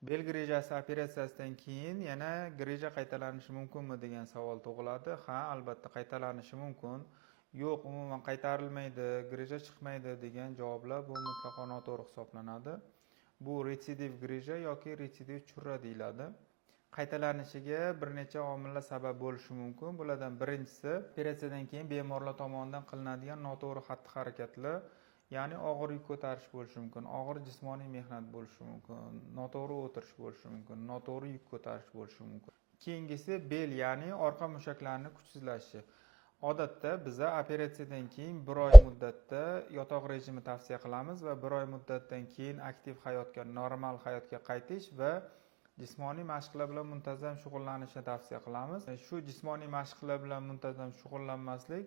Bel grejasi operatsiyasidan keyin yana greja qaytalanishi mumkinmi degan savol tug'iladi. Ha, albatta qaytalanishi mumkin. Yo'q, umuman qaytarilmaydi, greja chiqmaydi degan javoblar bu mutlaqo noto'g'ri hisoblanadi. Bu retsidiv greja yoki retsidiv churra deyiladi. Qaytalanishiga bir necha omillar sabab bo'lishi mumkin. Bulardan birinchisi operatsiyadan keyin bemorlar tomonidan qilinadigan noto'g'ri xatti-harakatlar, ya'ni og'ir yuk ko'tarish bo'lishi mumkin, og'ir jismoniy mehnat bo'lishi mumkin, noto'g'ri o'tirish bo'lishi mumkin, noto'g'ri yuk ko'tarish bo'lishi mumkin. Keyingisi bel, ya'ni orqa mushaklarning kuchsizlashishi. Odatda biza operatsiyadan keyin 1 oy muddatda yotoq rejimi tavsiya qilamiz va 1 oy muddatdan keyin aktiv hayotga, normal hayotga qaytish va jismoniy mashqlar bilan muntazam shug'ullanishni tavsiya qilamiz. Shu jismoniy mashqlar bilan muntazam shug'ullanmaslik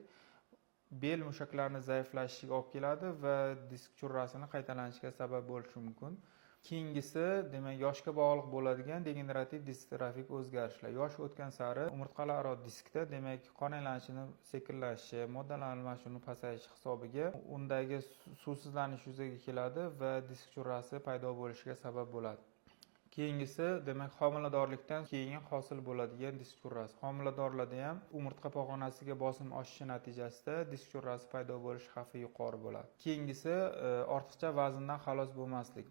bel mushaklarini zaiflashishiga olib keladi va disk churrasini qaytalanishiga sabab bo'lishi mumkin. Keyingisi, demak, yoshga bog'liq bo'ladigan degenerativ distrofik o'zgarishlar. Yosh o'tgan sari umurtqalararo diskda, demak, qon aylanishini sekinlashishi, moddalar almashinuvi pasayishi hisobiga undagi suvsizlanish yuzaga keladi va disk churrasi paydo bo'lishiga sabab bo'ladi. Keyingisi, demak, homiladorlikdan keyin hosil bo'ladigan disk churrasi. Homiladorlarda ham umurtqa pog'onasiga bosim oshishi natijasida disk churrasi paydo bo'lish xavfi yuqori bo'ladi. Keyingisi, ortiqcha vazndan xalos bo'lmaslik.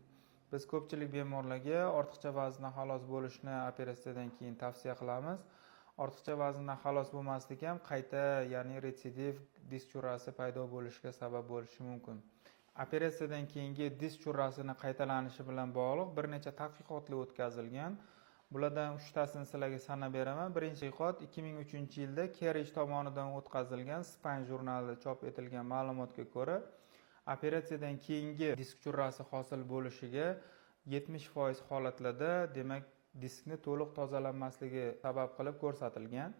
Biz ko'pchilik bemorlarga ortiqcha vazndan xalos bo'lishni operatsiyadan keyin tavsiya qilamiz. Ortiqcha vazndan xalos bo'lmaslik ham qayta, ya'ni retsidiv disk churrasi paydo bo'lishiga sabab bo'lishi mumkin. Operatsiyadan keyingi disk churrasini qaytalanishi bilan bog'liq bir necha tadqiqotlar o'tkazilgan. Bulardan 3tasini sizlarga sanab beraman. Birinchi tadqiqot 2003-yilda Kerridge tomonidan o'tkazilgan Spine jurnalida chop etilgan ma'lumotga ko'ra, operatsiyadan keyingi disk churrasi hosil bo'lishiga 70% holatlarda, demak, diskni to'liq tozalanmasligi sabab qilib ko'rsatilgan.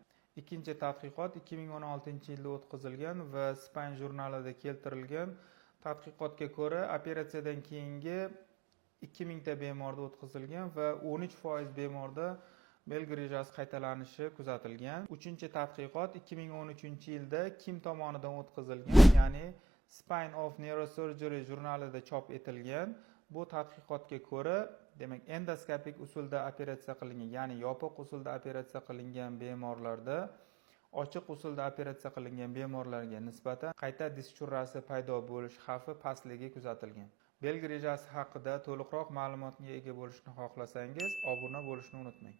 Ikkinchi tadqiqot 2016-yilda o'tkazilgan va Spine jurnalida keltirilgan tadqiqotga ko'ra, operatsiyadan keyingi 2000 ta bemorda o'tkazilgan va 13% bemorda bel grejasi qaytalanishi kuzatilgan. Uchinchi tadqiqot 2013-yilda Kim tomonidan o'tkazilgan, ya'ni Spine of Neurosurgery jurnalida chop etilgan. Bu tadqiqotga ko'ra, demak, endoskopik usulda operatsiya qilingan, ya'ni yopiq usulda operatsiya qilingan bemorlarda ochiq usulda operatsiya qilingan bemorlarga nisbatan qayta disk churrasi paydo bo'lish xavfi pastligi kuzatilgan. Bel grejasi haqida to'liqroq ma'lumotga ega bo'lishni xohlasangiz, obuna bo'lishni unutmang.